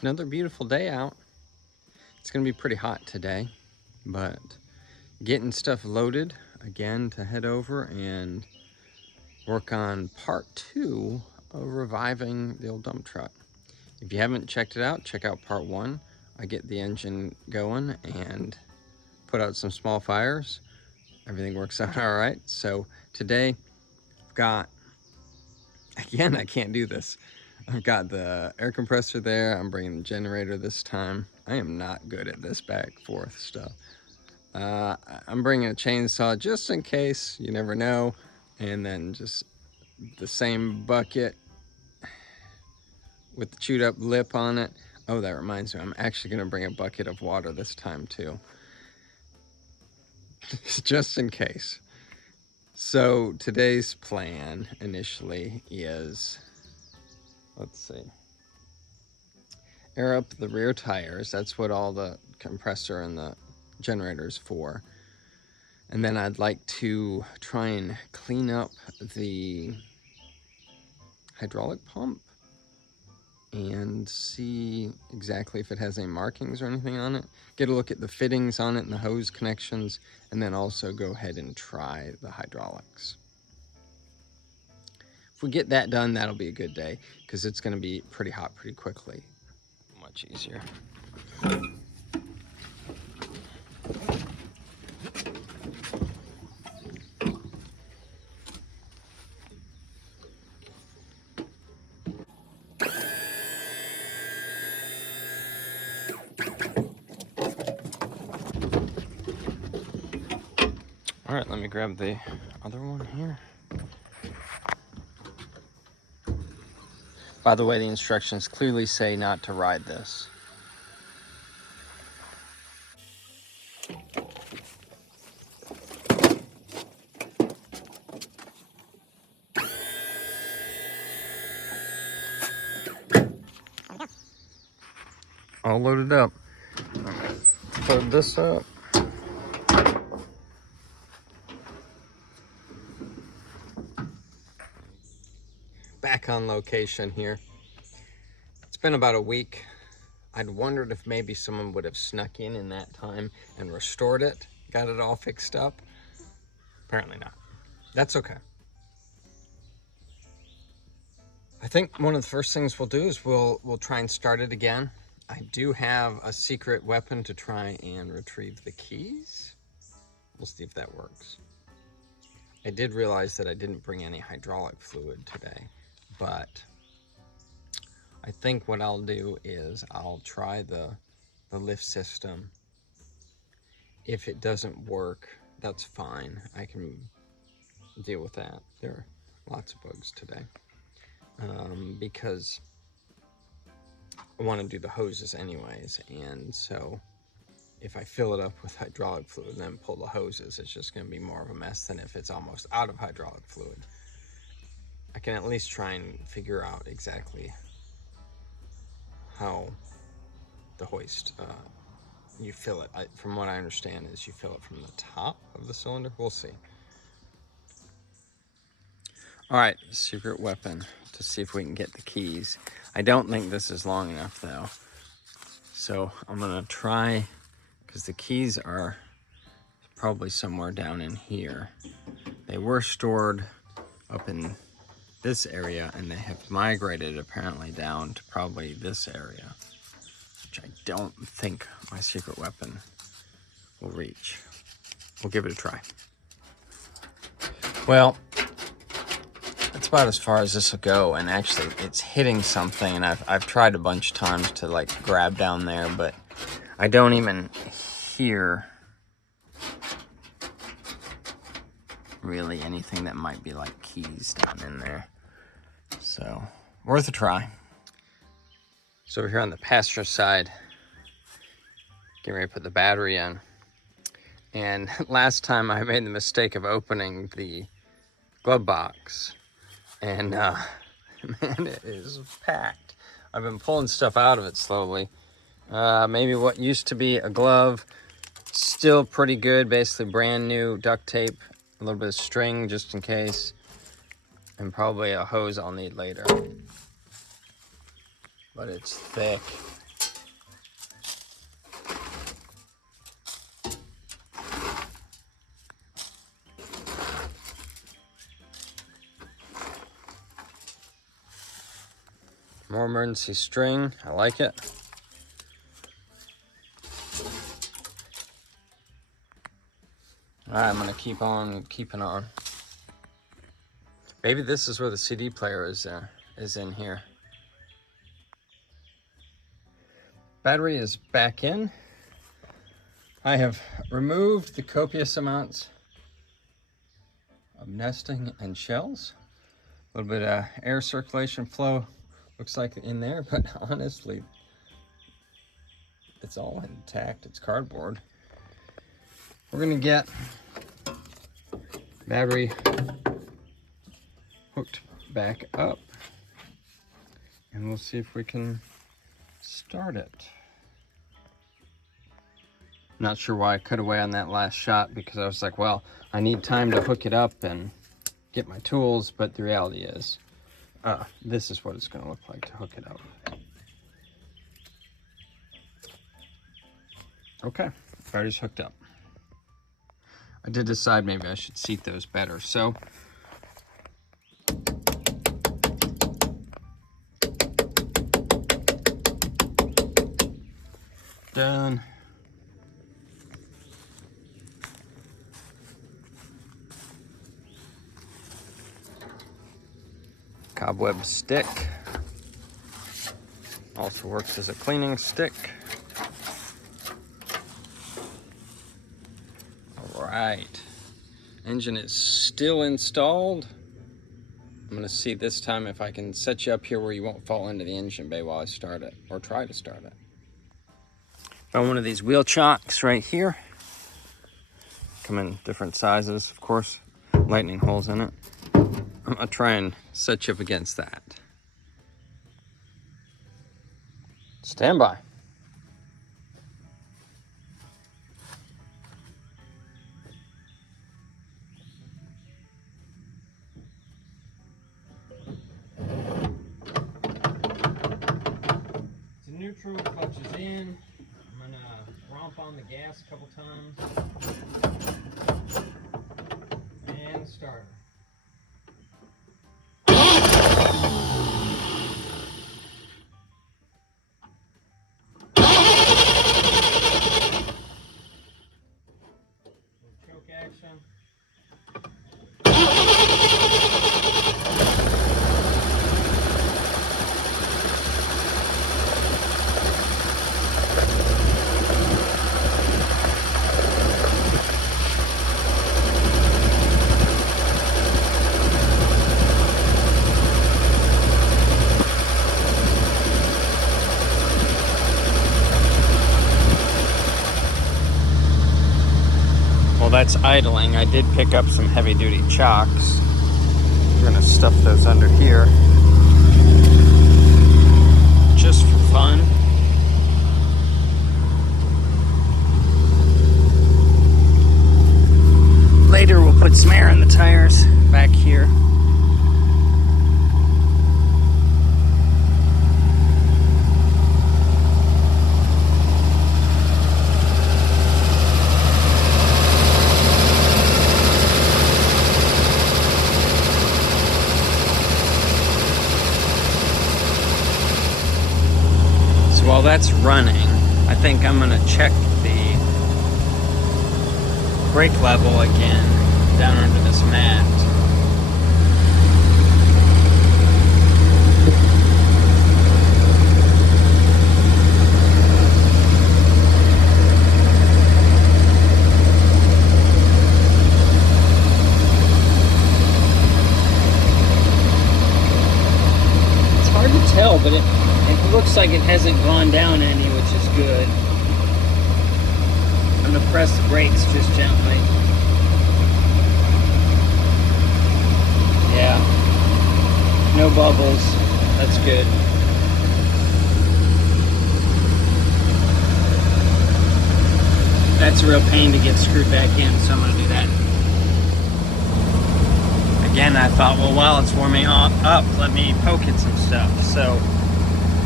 It's another beautiful day out. It's gonna be pretty hot today, but getting stuff loaded again to head over and work on part 2 of reviving the old dump truck. If you haven't checked it out, check out part 1. I get the engine going and put out some small fires. Everything works out all right. So today I've got, again, I can't do this. I've got the air compressor there. I'm bringing the generator this time. I am not good at this back forth stuff. I'm bringing a chainsaw just in case, you never know. And then just the same bucket with the chewed up lip on it. Oh, that reminds me, I'm actually gonna bring a bucket of water this time too. Just in case. So today's plan initially is, let's see, air up the rear tires. That's what all the compressor and the generator is for. And then I'd like to try and clean up the hydraulic pump and see exactly if it has any markings or anything on it. Get a look at the fittings on it and the hose connections, and then also go ahead and try the hydraulics. If we get that done, that'll be a good day, because it's going to be pretty hot pretty quickly. Much easier. All right, let me grab the other one here. By the way, the instructions clearly say not to ride this. All loaded up. Let's load this up. Back on location here. It's been about a week. I'd wondered if maybe someone would have snuck in that time and restored it, got it all fixed up. Apparently not. That's okay. I think one of the first things we'll do is we'll try and start it again. I do have a secret weapon to try and retrieve the keys. We'll see if that works. I did realize that I didn't bring any hydraulic fluid today, but I think what I'll do is I'll try the lift system. If it doesn't work, that's fine. I can deal with that. There are lots of bugs today. Because I want to do the hoses anyways, and so if I fill it up with hydraulic fluid and then pull the hoses, it's just going to be more of a mess than if it's almost out of hydraulic fluid. I can at least try and figure out exactly how the hoist, you fill it. From what I understand is you fill it from the top of the cylinder. We'll see. All right, secret weapon to see if we can get the keys. I don't think this is long enough though. So I'm gonna try, because the keys are probably somewhere down in here. They were stored up in this area and they have migrated apparently down to probably this area, which I don't think my secret weapon will reach. We'll give it a try. Well, that's about as far as this will go, and actually it's hitting something, and I've tried a bunch of times to like grab down there, but I don't even hear really anything that might be like keys down in there. So worth a try. So over here on the passenger side, getting ready to put the battery in, and last time I made the mistake of opening the glove box, and man, it is packed. I've been pulling stuff out of it slowly. Maybe what used to be a glove, still pretty good, basically brand new duct tape, a little bit of string just in case, and probably a hose I'll need later. But it's thick. More emergency string, I like it. All right, I'm gonna keep on keeping on. Maybe this is where the CD player is in here. Battery is back in. I have removed the copious amounts of nesting and shells. A little bit of air circulation flow looks like in there, but honestly, it's all intact. It's cardboard. We're gonna get battery hooked back up, and we'll see if we can start it. Not sure why I cut away on that last shot, because I was like, well, I need time to hook it up and get my tools, but the reality is, this is what it's gonna look like to hook it up. Okay, battery's hooked up. I did decide maybe I should seat those better, so done. Cobweb stick. Also works as a cleaning stick. All right. Engine is still installed. I'm gonna see this time if I can set you up here where you won't fall into the engine bay while I start it, or try to start it. Found one of these wheel chocks right here. Come in different sizes, of course. Lightning holes in it. I'm gonna try and set you up against that. Stand by. It's a neutral, clutch is in. I'm gonna romp on the gas a couple times. And start. Choke action. That's idling. I did pick up some heavy duty chocks. I'm gonna stuff those under here just for fun. Later we'll put some air in the tires back here. While that's running, I think I'm gonna check the brake level again down under this mat. It's hard to tell, but it looks like it hasn't gone down any, which is good. I'm gonna press the brakes just gently. Yeah, no bubbles, that's good. That's a real pain to get screwed back in, so I'm gonna do that. Again, I thought, well, while it's warming up, let me poke at some stuff. So,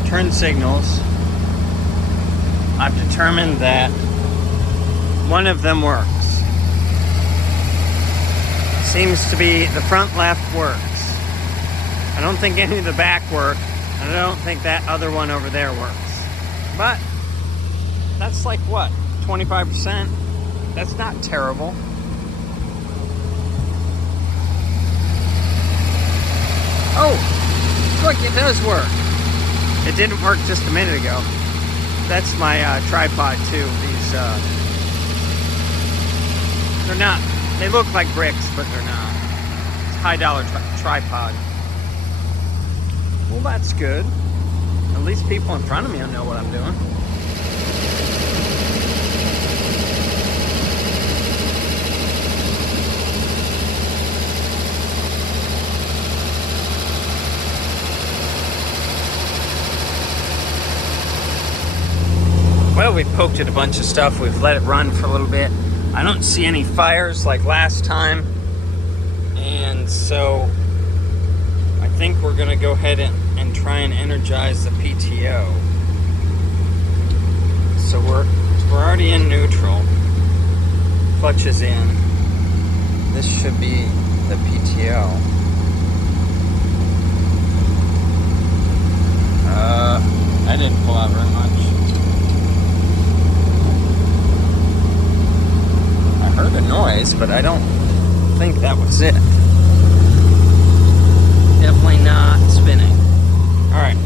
turn signals. I've determined that one of them works. Seems to be the front left works. I don't think any of the back work. I don't think that other one over there works. But that's like what, 25%? That's not terrible. Oh, look, it does work. It didn't work just a minute ago. That's my tripod too. These, they're not, they look like bricks, but they're not. It's high dollar tripod. Well, that's good. At least people in front of me will know what I'm doing. Well, we've poked at a bunch of stuff. We've let it run for a little bit. I don't see any fires like last time. And so I think we're gonna go ahead and try and energize the PTO. So we're already in neutral. Clutch is in. This should be the PTO. I didn't pull out very much. I heard a noise, but I don't think that was it. Definitely not spinning. All right.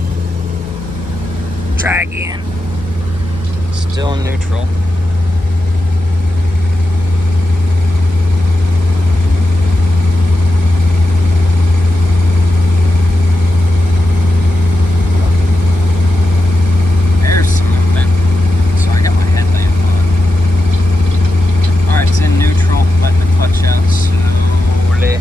Try again. Still in neutral. There's some movement. So I got my headlamp on. All right, it's in neutral. Let the clutch out slowly.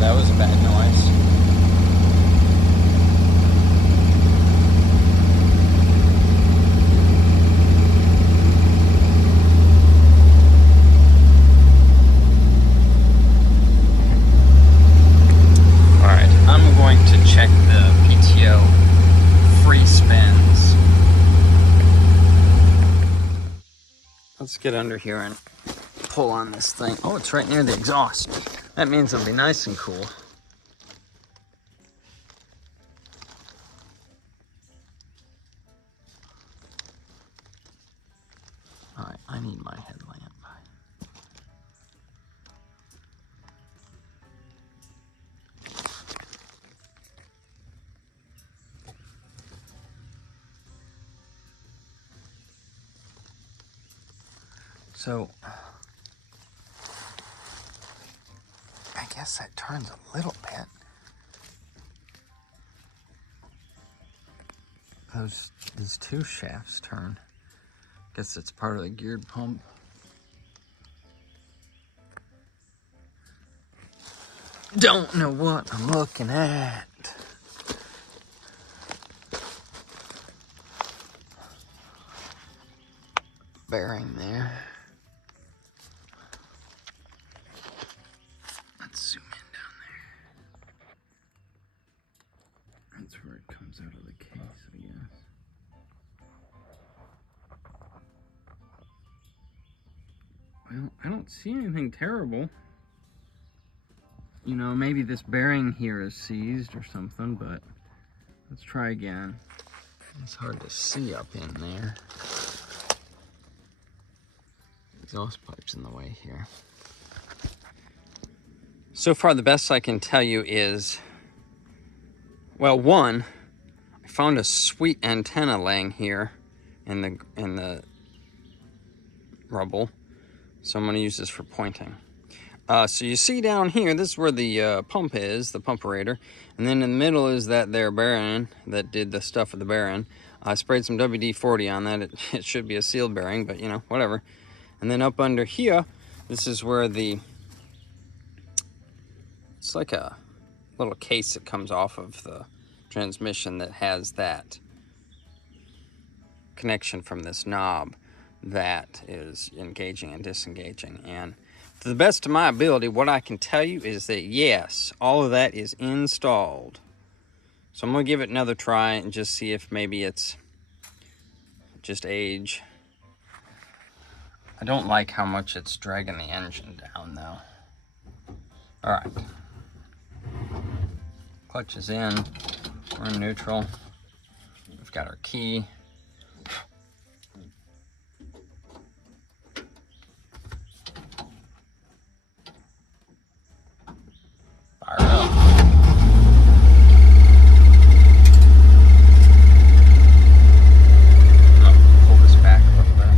That was a bad noise. All right, I'm going to check the PTO free spins. Let's get under here and pull on this thing. Oh, it's right near the exhaust. That means it'll be nice and cool. All right, I need my headlamp. So, I guess that turns a little bit. These two shafts turn. Guess it's part of the geared pump. Don't know what I'm looking at. Bearing there. Let's zoom in down there. That's where it comes out of the case, I guess. Well, I don't see anything terrible. You know, maybe this bearing here is seized or something, but let's try again. It's hard to see up in there. Exhaust pipe's in the way here. So far, the best I can tell you is, well, one, I found a sweet antenna laying here in the rubble. So I'm gonna use this for pointing. So you see down here, this is where the pump is, the pumperator. And then in the middle is that there bearing that did the stuff with the bearing. I sprayed some WD-40 on that. It should be a sealed bearing, but you know, whatever. And then up under here, this is where it's like a little case that comes off of the transmission that has that connection from this knob that is engaging and disengaging. And to the best of my ability, what I can tell you is that yes, all of that is installed. So I'm gonna give it another try and just see if maybe it's just age. I don't like how much it's dragging the engine down though. All right. Clutch is in, we're in neutral. We've got our key. Fire up. Pull this back a little bit.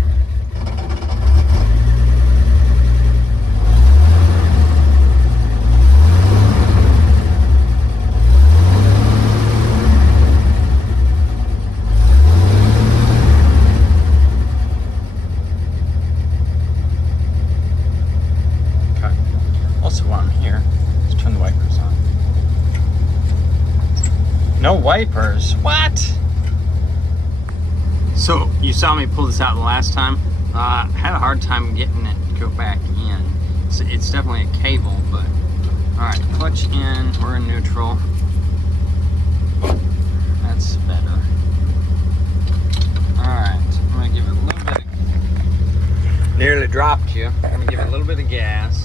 No wipers, what? So you saw me pull this out the last time. Had a hard time getting it to go back in. So it's definitely a cable, but all right, clutch in, we're in neutral. That's better. All right, I'm gonna give it a little bit of, nearly dropped you. I'm gonna give it a little bit of gas.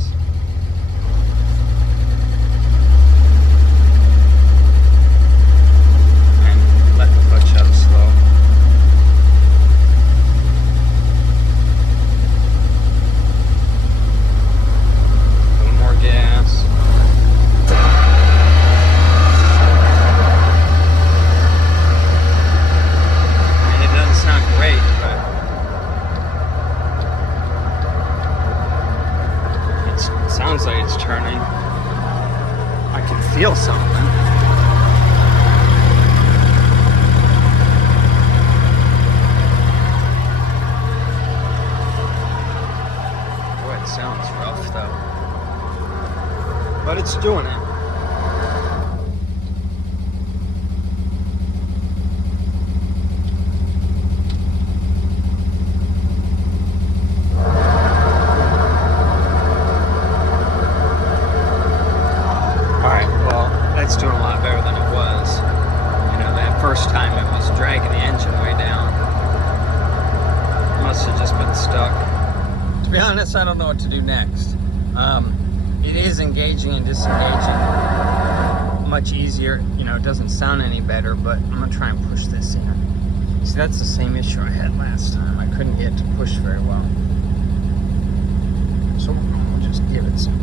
Sounds like it's turning. I can feel something. Boy, it sounds rough though. But it's doing it. Doing a lot better than it was. You know, that first time it was dragging the engine way down. Must have just been stuck. To be honest, I don't know what to do next. It is engaging and disengaging much easier. You know, it doesn't sound any better, but I'm gonna try and push this in. See, that's the same issue I had last time. I couldn't get it to push very well. So we'll just give it some.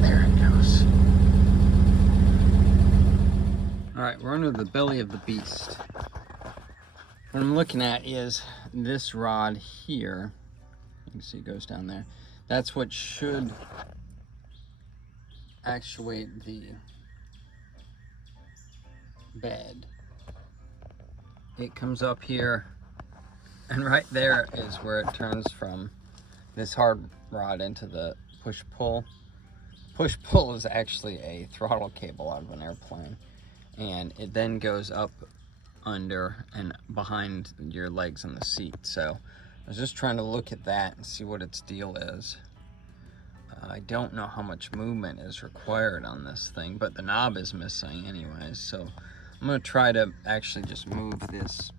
There it goes. All right, we're under the belly of the beast. What I'm looking at is this rod here. You can see it goes down there. That's what should actuate the bed. It comes up here, and right there is where it turns from this hard rod into the push-pull. Push-pull is actually a throttle cable out of an airplane, and it then goes up under and behind your legs in the seat. So I was just trying to look at that and see what its deal is. I don't know how much movement is required on this thing, but the knob is missing anyways, so I'm gonna try to actually just move this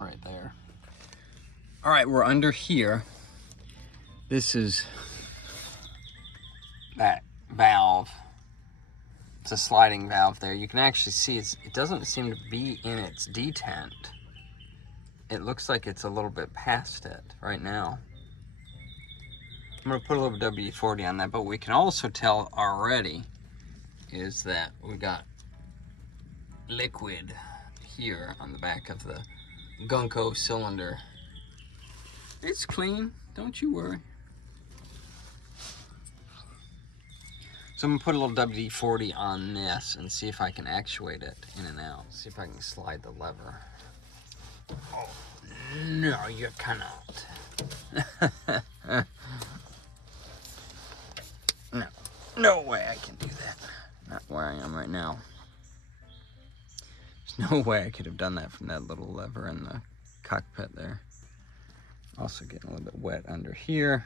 right there. All right, we're under here. This is that valve. It's a sliding valve there. You can actually see it doesn't seem to be in its detent. It looks like it's a little bit past it right now. I'm gonna put a little WD-40 on that, but we can also tell already is that we got liquid here on the back of the Gunko cylinder. It's clean, don't you worry. So I'm gonna put a little WD-40 on this and see if I can actuate it in and out. See if I can slide the lever. Oh, no, you cannot. No way I can do that. Not where I am right now. There's no way I could have done that from that little lever in the cockpit there. Also getting a little bit wet under here,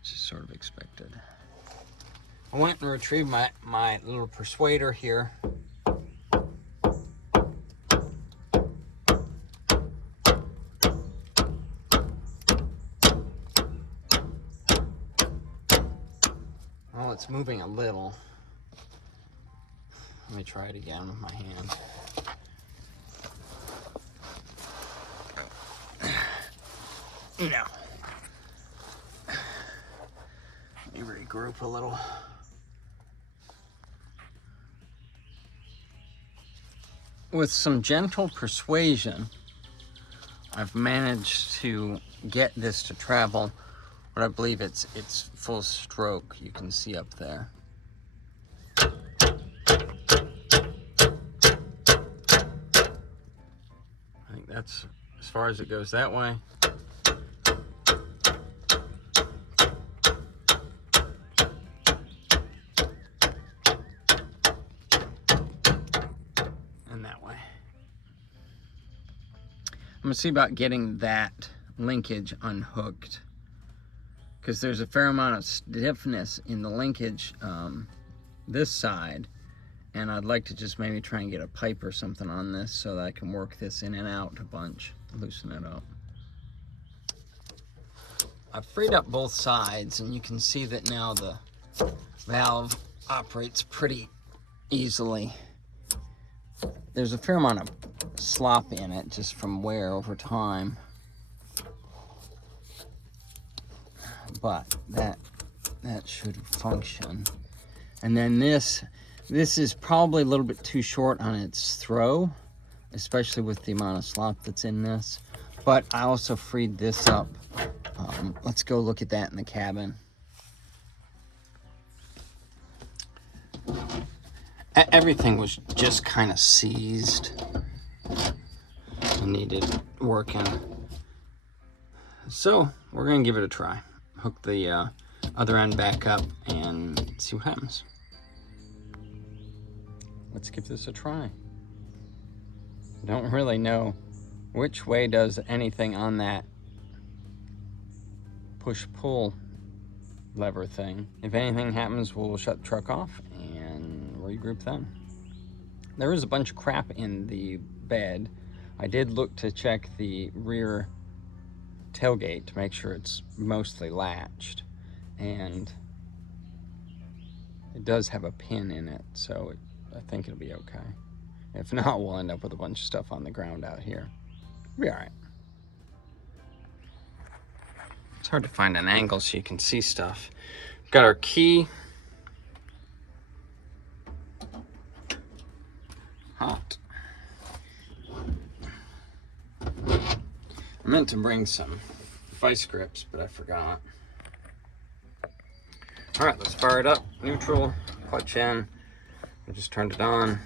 which is sort of expected. I went and retrieved my little persuader here. it's moving a little. Let me try it again with my hand. No. Let me regroup a little. With some gentle persuasion, I've managed to get this to travel what I believe it's full stroke. You can see up there. I think that's as far as it goes that way. And that way. I'm gonna see about getting that linkage unhooked, because there's a fair amount of stiffness in the linkage this side, and I'd like to just maybe try and get a pipe or something on this so that I can work this in and out a bunch, loosen it up. I've freed up both sides, and you can see that now the valve operates pretty easily. There's a fair amount of slop in it just from wear over time, but that should function. And then this is probably a little bit too short on its throw, especially with the amount of slop that's in this. But I also freed this up. Let's go look at that in the cabin. Everything was just kind of seized and needed working. So we're gonna give it a try. Hook the other end back up and see what happens. Let's give this a try. Don't really know which way does anything on that push-pull lever thing. If anything happens, we'll shut the truck off and regroup then. There is a bunch of crap in the bed. I did look to check the rear tailgate to make sure it's mostly latched, and it does have a pin in it, so I think it'll be okay. If not, we'll end up with a bunch of stuff on the ground out here. It'll be all right. It's hard to find an angle so you can see stuff. We've got our key. Hot. I meant to bring some vice grips, but I forgot. All right, let's fire it up. Neutral, clutch in. I just turned it on.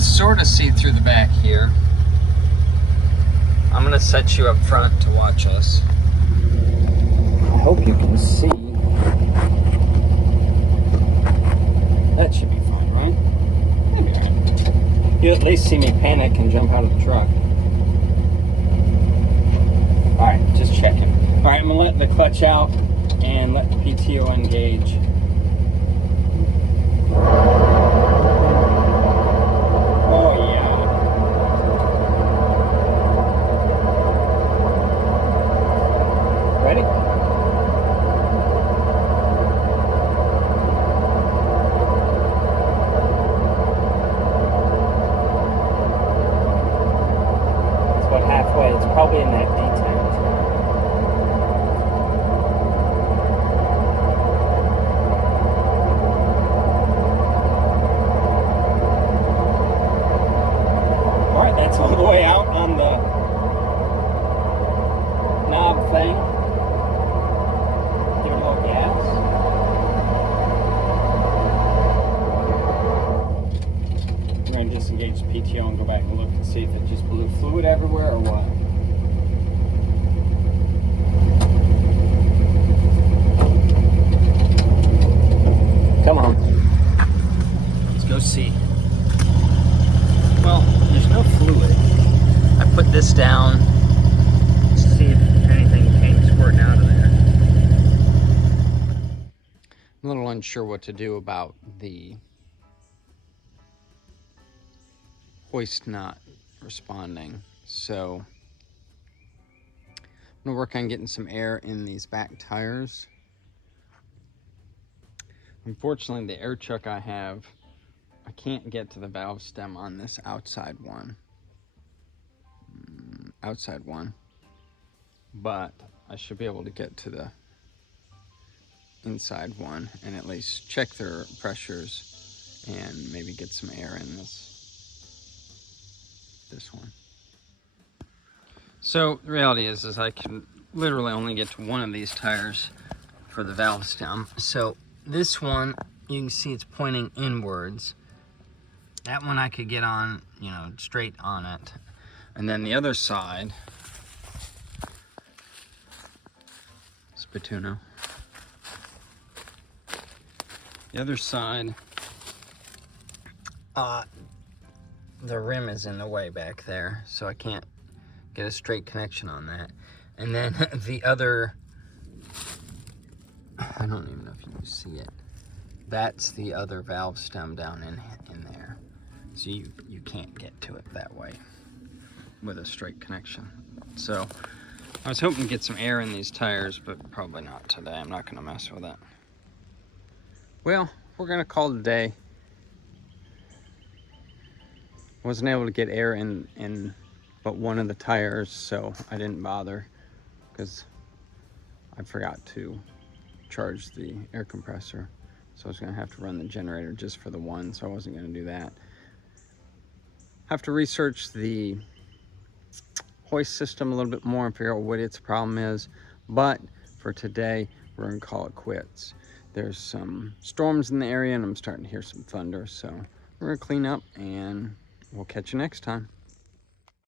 Sort of see through the back here. I'm gonna set you up front to watch us. I hope you can see. That should be fine, right? That'll be right. You'll at least see me panic and jump out of the truck. Alright, just checking. Alright, I'm gonna let the clutch out and let the PTO engage. It's probably in that detent. Alright, that's all the way out on the knob thing. Give it a little gas. We're going to disengage engage the PTO and go back and look and see if it just blew fluid everywhere or what. Come on. Let's go see. Well, there's no fluid. I put this down to see if anything came squirting out of there. I'm a little unsure what to do about the hoist not responding. So I'm gonna work on getting some air in these back tires. Unfortunately, the air chuck I have, I can't get to the valve stem on this outside one. But I should be able to get to the inside one and at least check their pressures and maybe get some air in this one. So the reality is I can literally only get to one of these tires for the valve stem. So this one, you can see it's pointing inwards. That one I could get on, you know, straight on it. And then the other side, Spatuno. The other side, the rim is in the way back there, so I can't get a straight connection on that. And then the other, I don't even know if you can see it. That's the other valve stem down in there. So you can't get to it that way with a straight connection. So I was hoping to get some air in these tires, but probably not today. I'm not gonna mess with it. Well, we're gonna call it a day. Wasn't able to get air in but one of the tires, so I didn't bother because I forgot to charge the air compressor. So I was gonna have to run the generator just for the one, so I wasn't gonna do that. Have to research the hoist system a little bit more and figure out what its problem is. But for today, we're gonna call it quits. There's some storms in the area and I'm starting to hear some thunder. So we're gonna clean up and we'll catch you next time.